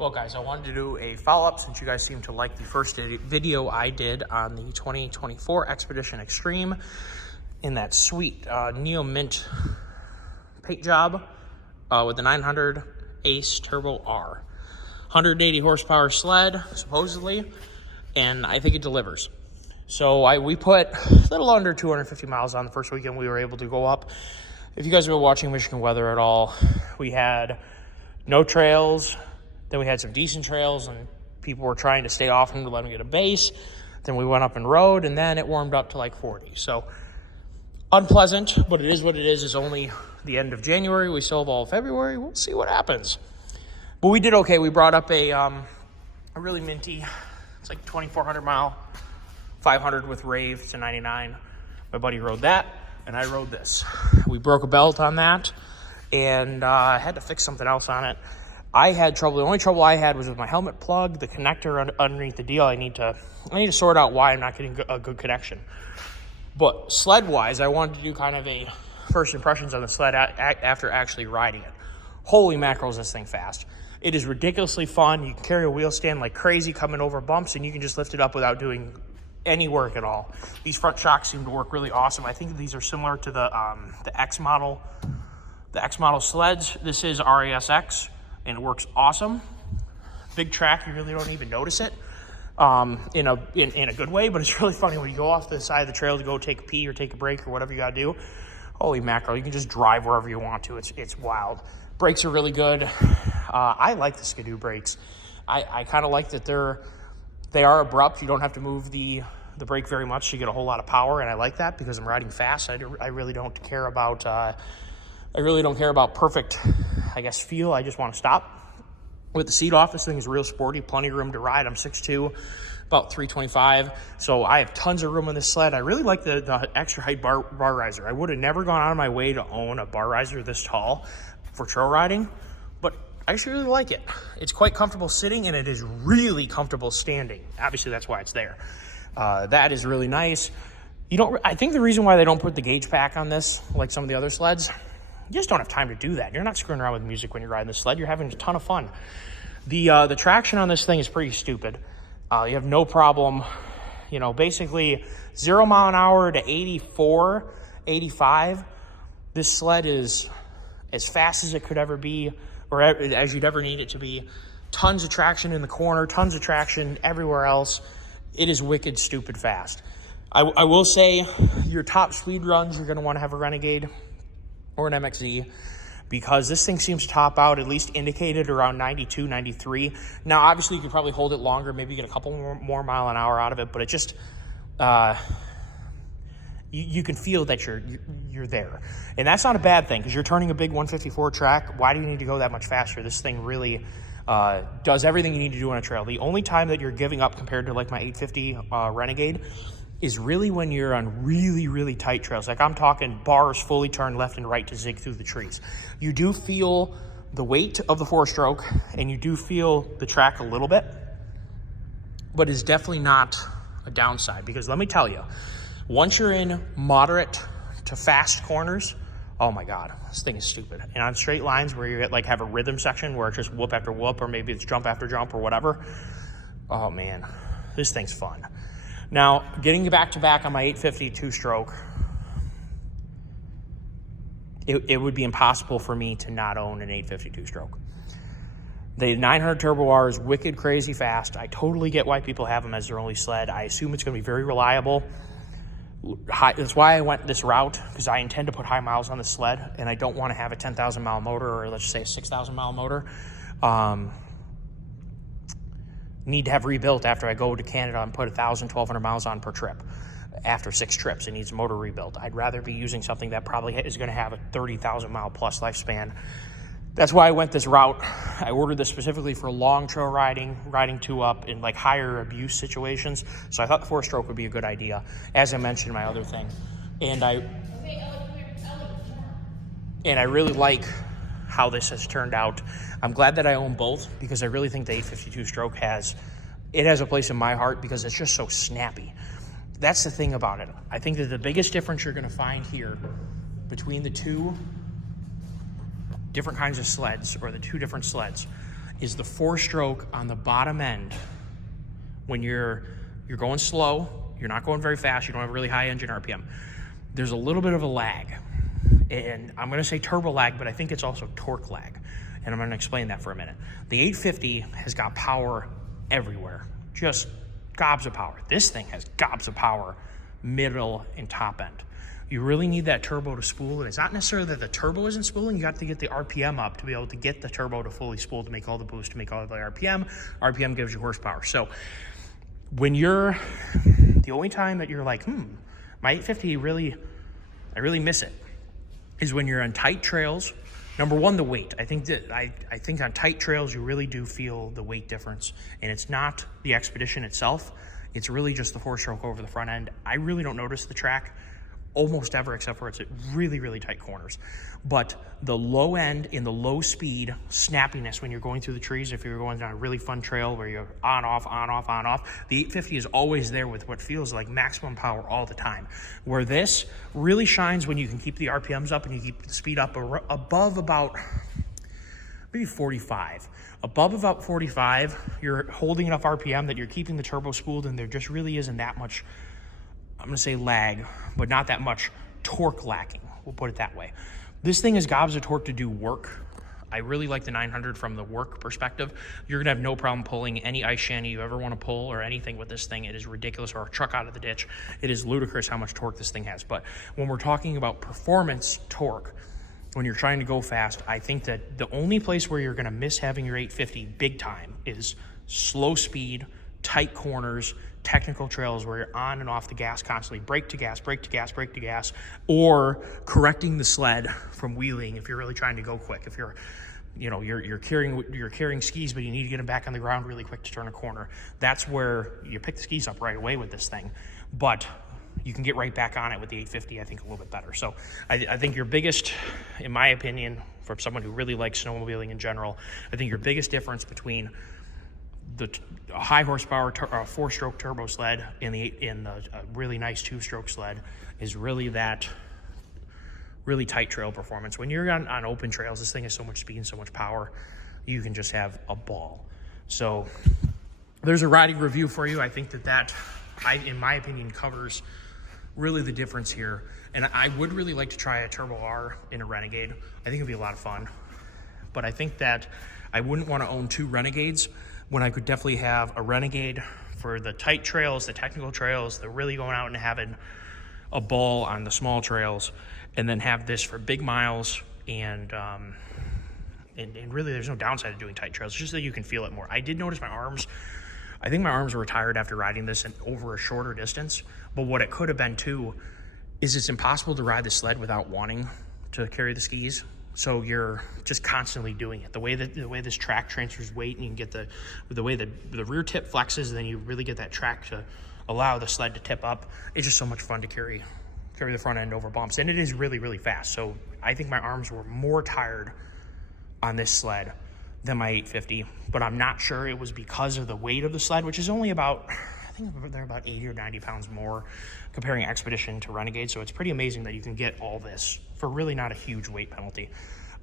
Well guys, I wanted to do a follow-up since you guys seem to like the first video I did on the 2024 Expedition Extreme in that sweet Neo Mint paint job with the 900 Ace Turbo R. 180 horsepower sled, supposedly, and I think it delivers. So we put a little under 250 miles on the first weekend we were able to go up. If you guys have been watching Michigan weather at all, we had no trails. Then we had some decent trails, and people were trying to stay off them to let them get a base. Then we went up and rode, and then it warmed up to like 40. So unpleasant, but it is what it is. It's only the end of January. We still have all of February. We'll see what happens. But we did okay. We brought up a really minty, it's like 2,400 mile, 500 with rave to 99. My buddy rode that, and I rode this. We broke a belt on that, and I had to fix something else on it. I had trouble. The only trouble I had was with my helmet plug, the connector underneath the deal. I need to sort out why I'm not getting a good connection. But sled-wise, I wanted to do kind of a first impressions on the sled after actually riding it. Holy mackerel, is this thing fast. It is ridiculously fun. You can carry a wheel stand like crazy coming over bumps, and you can just lift it up without doing any work at all. These front shocks seem to work really awesome. I think these are similar to the X model sleds. This is RASX. And it works awesome. Big track, you really don't even notice it in a good way, but it's really funny when you go off the side of the trail to go take a pee or take a break or whatever you gotta do. Holy mackerel, you can just drive wherever you want to. It's wild. Brakes are really good. I like the Skidoo brakes. I kind of like that they are abrupt. You don't have to move the brake very much to get a whole lot of power, and I like that because I'm riding fast. I really don't care about perfect, I guess, feel. I just want to stop. With the seat off, this thing is real sporty, plenty of room to ride. I'm 6'2", about 325, so I have tons of room on this sled. I really like the extra height bar riser. I would have never gone out of my way to own a bar riser this tall for trail riding, but I actually really like it. It's quite comfortable sitting, and it is really comfortable standing. Obviously, that's why it's there. That is really nice. I think the reason why they don't put the gauge pack on this, like some of the other sleds, you just don't have time to do that. You're not screwing around with music when you're riding the sled. You're having a ton of fun. The traction on this thing is pretty stupid. You have no problem, basically 0 mile an hour to 84, 85. This sled is as fast as it could ever be, or as you'd ever need it to be. Tons of traction in the corner, tons of traction everywhere else. It is wicked stupid fast. I will say your top speed runs, you're gonna wanna have a Renegade or an MXZ, because this thing seems to top out, at least indicated, around 92, 93. Now, obviously, you could probably hold it longer, maybe get a couple more mile an hour out of it, but it just, you can feel that you're there. And that's not a bad thing, because you're turning a big 154 track. Why do you need to go that much faster? This thing really does everything you need to do on a trail. The only time that you're giving up compared to like my 850 Renegade is really when you're on really, really tight trails. Like I'm talking bars fully turned left and right to zig through the trees. You do feel the weight of the 4-stroke, and you do feel the track a little bit, but it's definitely not a downside, because let me tell you, once you're in moderate to fast corners, oh my God, this thing is stupid. And on straight lines where you have a rhythm section where it's just whoop after whoop, or maybe it's jump after jump or whatever, oh man, this thing's fun. Now, getting back to back on my 850 2-stroke, it would be impossible for me to not own an 850 2-stroke. The 900 Turbo R is wicked crazy fast. I totally get why people have them as their only sled. I assume it's going to be very reliable. That's why I went this route, because I intend to put high miles on the sled, and I don't want to have a 10,000 mile motor, or let's just say a 6,000 mile motor. Need to have rebuilt after I go to Canada and put 1,000, 1,200 miles on per trip. After 6 trips, it needs a motor rebuilt. I'd rather be using something that probably is going to have a 30,000 mile plus lifespan. That's why I went this route. I ordered this specifically for long trail riding 2-up in like higher abuse situations. So I thought the 4-stroke would be a good idea, as I mentioned in my other thing. And I really like how this has turned out. I'm glad that I own both, because I really think the 852 stroke has a place in my heart, because it's just so snappy. That's the thing about it. I think that the biggest difference you're going to find here between the two different kinds of sleds, or the two different sleds, is the 4-stroke on the bottom end. When you're going slow, you're not going very fast, you don't have really high engine RPM, there's a little bit of a lag. And I'm gonna say turbo lag, but I think it's also torque lag. And I'm gonna explain that for a minute. The 850 has got power everywhere, just gobs of power. This thing has gobs of power, middle and top end. You really need that turbo to spool, and it's not necessarily that the turbo isn't spooling, you got to get the RPM up to be able to get the turbo to fully spool, to make all the boost, to make all the RPM. RPM gives you horsepower. So when you're, the only time that you're like, my 850 I really miss it, is when you're on tight trails. Number one, the weight. I think on tight trails, you really do feel the weight difference, and it's not the Expedition itself. It's really just the 4-stroke over the front end. I really don't notice the track almost ever, except for it's at really, really tight corners. But the low end in the low speed snappiness when you're going through the trees, if you're going down a really fun trail where you're on, off, on, off, on, off, the 850 is always there with what feels like maximum power all the time. Where this really shines when you can keep the RPMs up and you keep the speed up above about maybe 45. Above about 45, you're holding enough RPM that you're keeping the turbo spooled, and there just really isn't that much, I'm gonna say lag, but not that much torque lacking. We'll put it that way. This thing has gobs of torque to do work. I really like the 900 from the work perspective. You're gonna have no problem pulling any ice shanty you ever wanna pull or anything with this thing. It is ridiculous, or a truck out of the ditch. It is ludicrous how much torque this thing has. But when we're talking about performance torque, when you're trying to go fast, I think that the only place where you're gonna miss having your 850 big time is slow speed, tight corners, technical trails where you're on and off the gas constantly, brake to gas, brake to gas, brake to gas, or correcting the sled from wheeling if you're really trying to go quick. If you're carrying skis, but you need to get them back on the ground really quick to turn a corner. That's where you pick the skis up right away with this thing. But you can get right back on it with the 850, I think, a little bit better. So I think your biggest, in my opinion, from someone who really likes snowmobiling in general, I think your biggest difference between the high horsepower 4-stroke turbo sled and the really nice 2-stroke sled is really that really tight trail performance. When you're on open trails, this thing has so much speed and so much power, you can just have a ball. So there's a riding review for you. I think that in my opinion, covers really the difference here. And I would really like to try a Turbo R in a Renegade. I think it'd be a lot of fun. But I think that I wouldn't want to own 2 Renegades when I could definitely have a Renegade for the tight trails, the technical trails, the really going out and having a ball on the small trails, and then have this for big miles. And really there's no downside to doing tight trails, just that you can feel it more. I did notice my arms, I think my arms were tired after riding this over a shorter distance, but what it could have been too is it's impossible to ride the sled without wanting to carry the skis. So you're just constantly doing it. The way this track transfers weight, and you can get the way the rear tip flexes, and then you really get that track to allow the sled to tip up. It's just so much fun to carry the front end over bumps, and it is really, really fast. So I think my arms were more tired on this sled than my 850, but I'm not sure it was because of the weight of the sled, which is only about, I think they're about 80 or 90 pounds more comparing Expedition to Renegade. So it's pretty amazing that you can get all this for really not a huge weight penalty.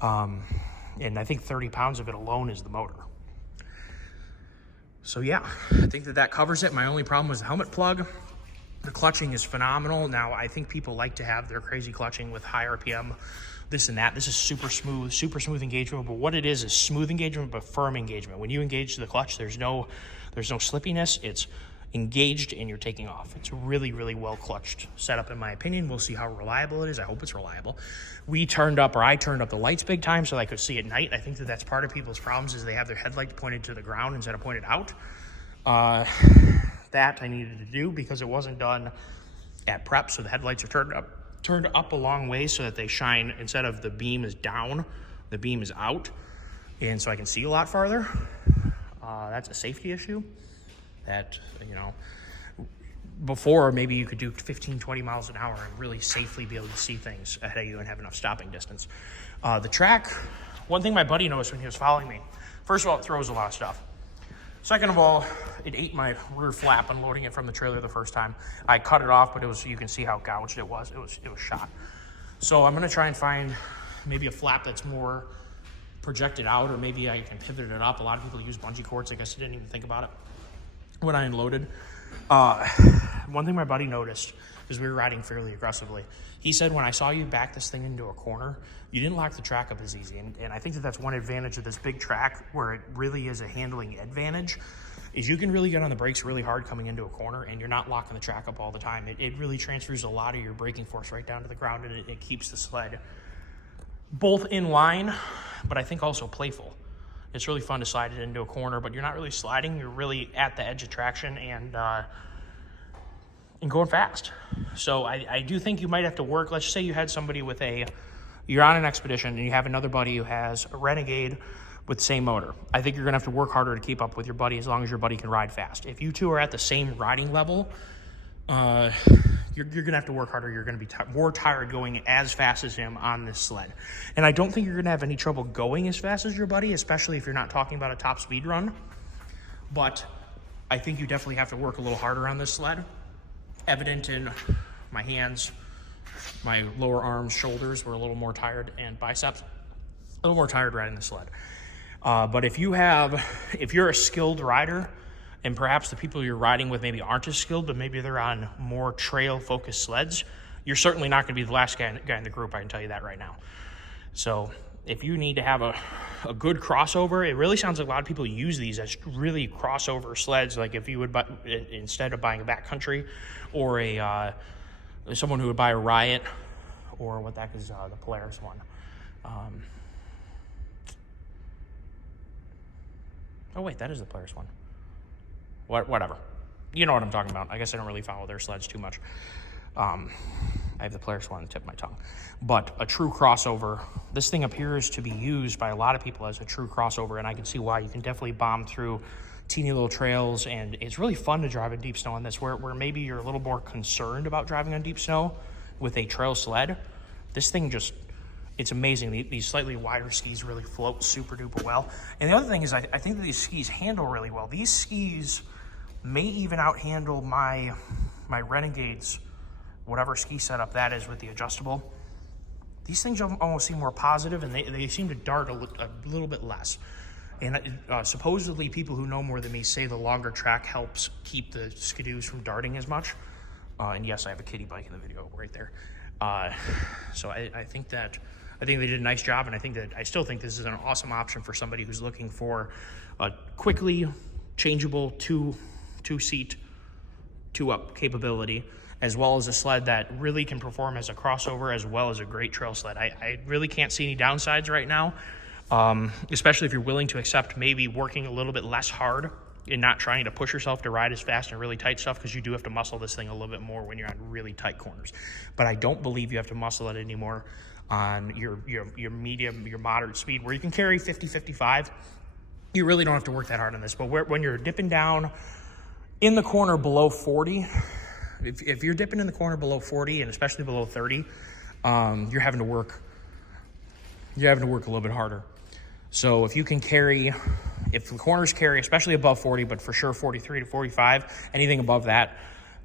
And I think 30 pounds of it alone is the motor. So yeah, I think that covers it. My only problem was the helmet plug. The clutching is phenomenal. Now, I think people like to have their crazy clutching with high RPM, this and that. This is super smooth engagement, but what it is smooth engagement, but firm engagement. When you engage the clutch, there's no slippiness. It's engaged and you're taking off. It's a really, really well clutched setup in my opinion. We'll see how reliable it is. I hope it's reliable. I turned up the lights big time so I could see at night. I think that's part of people's problems is they have their headlight pointed to the ground instead of pointed out. That I needed to do because it wasn't done at prep, so the headlights are turned up a long way so that they shine, instead of the beam is down, the beam is out, and so I can see a lot farther. That's a safety issue that, before maybe you could do 15, 20 miles an hour and really safely be able to see things ahead of you and have enough stopping distance. The track, one thing my buddy noticed when he was following me, first of all, it throws a lot of stuff. Second of all, it ate my rear flap unloading it from the trailer the first time. I cut it off, but you can see how gouged it was. It was shot. So I'm gonna try and find maybe a flap that's more project it out, or maybe I can pivot it up. A lot of people use bungee cords. I guess I didn't even think about it when I unloaded. One thing my buddy noticed, because we were riding fairly aggressively, he said when I saw you back this thing into a corner, you didn't lock the track up as easy. And I think that that's one advantage of this big track, where it really is a handling advantage, is you can really get on the brakes really hard coming into a corner, and you're not locking the track up all the time. It really transfers a lot of your braking force right down to the ground, and it keeps the sled both in line, but I think also playful. It's really fun to slide it into a corner, but you're not really sliding. You're really at the edge of traction and going fast. So I do think you might have to work. Let's say you had somebody with you're on an expedition and you have another buddy who has a Renegade with the same motor. I think you're gonna have to work harder to keep up with your buddy, as long as your buddy can ride fast. If you two are at the same riding level, you're gonna have to work harder. You're gonna be more tired going as fast as him on this sled. And I don't think you're gonna have any trouble going as fast as your buddy, especially if you're not talking about a top speed run. But I think you definitely have to work a little harder on this sled. Evident in my hands, my lower arms, shoulders were a little more tired, and biceps, a little more tired riding the sled. But if you're a skilled rider, and perhaps the people you're riding with maybe aren't as skilled, but maybe they're on more trail-focused sleds, you're certainly not going to be the last guy in the group, I can tell you that right now. So if you need to have a good crossover, it really sounds like a lot of people use these as really crossover sleds. Like if you would buy, instead of buying a backcountry, or someone who would buy a Riot, or what the heck is the Polaris one. Oh wait, that is the Polaris one. Whatever. You know what I'm talking about. I guess I don't really follow their sleds too much. I have the Polaris one on the tip of my tongue. But a true crossover, this thing appears to be used by a lot of people as a true crossover, and I can see why. You can definitely bomb through teeny little trails, and it's really fun to drive in deep snow on this, where maybe you're a little more concerned about driving on deep snow with a trail sled. This thing just, it's amazing. These slightly wider skis really float super duper well. And the other thing is, I think that these skis handle really well. These skis may even out-handle my Renegade's, whatever ski setup that is with the adjustable. These things almost seem more positive, and they seem to dart a little bit less. And supposedly people who know more than me say the longer track helps keep the Skidoos from darting as much. And yes, I have a kiddie bike in the video right there. So I think they did a nice job, and I still think this is an awesome option for somebody who's looking for a quickly changeable two-seat, two-up capability, as well as a sled that really can perform as a crossover as well as a great trail sled. I really can't see any downsides right now, especially if you're willing to accept maybe working a little bit less hard and not trying to push yourself to ride as fast in really tight stuff, because you do have to muscle this thing a little bit more when you're on really tight corners. But I don't believe you have to muscle it anymore on your medium, your moderate speed, where you can carry 50, 55. You really don't have to work that hard on this. But when you're dipping down in the corner below 40, if you're dipping in the corner below 40, and especially below 30, you're having to work a little bit harder. So if you can carry, if the corners carry, especially above 40, but for sure 43 to 45, anything above that,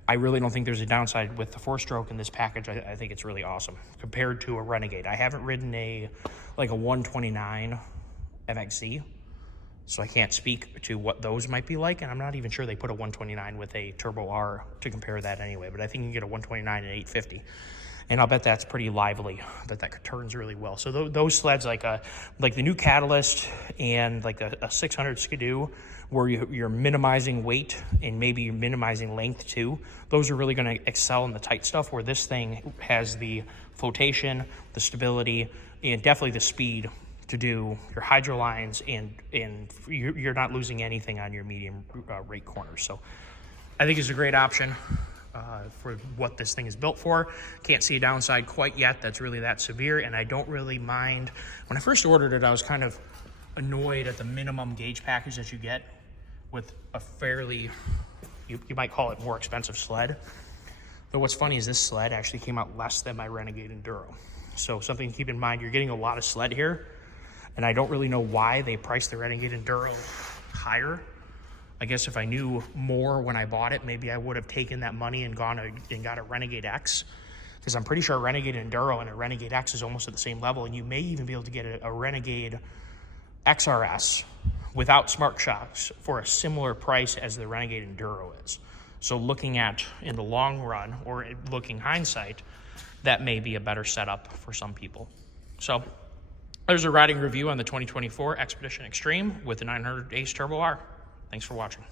I really don't think there's a downside with the 4-stroke in this package. I think it's really awesome compared to a Renegade. I haven't ridden a 129 MXZ, so I can't speak to what those might be like, and I'm not even sure they put a 129 with a Turbo R to compare that anyway, but I think you can get a 129 at 850. And I'll bet that's pretty lively, that turns really well. So those sleds, like the new Catalyst and like a 600 Skidoo, where you're minimizing weight and maybe you're minimizing length too, those are really going to excel in the tight stuff, where this thing has the flotation, the stability, and definitely the speed to do your hydro lines, and you're not losing anything on your medium rate corners. So I think it's a great option for what this thing is built for. Can't see a downside quite yet that's really that severe, and I don't really mind. When I first ordered it, I was kind of annoyed at the minimum gauge package that you get with a fairly, you might call it more expensive sled. But what's funny is this sled actually came out less than my Renegade Enduro. So something to keep in mind, you're getting a lot of sled here, and I don't really know why they priced the Renegade Enduro higher. I guess if I knew more when I bought it, maybe I would have taken that money and got a Renegade X, because I'm pretty sure a Renegade Enduro and a Renegade X is almost at the same level, and you may even be able to get a Renegade XRS without smart shocks for a similar price as the Renegade Enduro is. So looking at in the long run, or looking hindsight, that may be a better setup for some people. So there's a riding review on the 2024 Expedition Extreme with the 900 Ace Turbo R. Thanks for watching.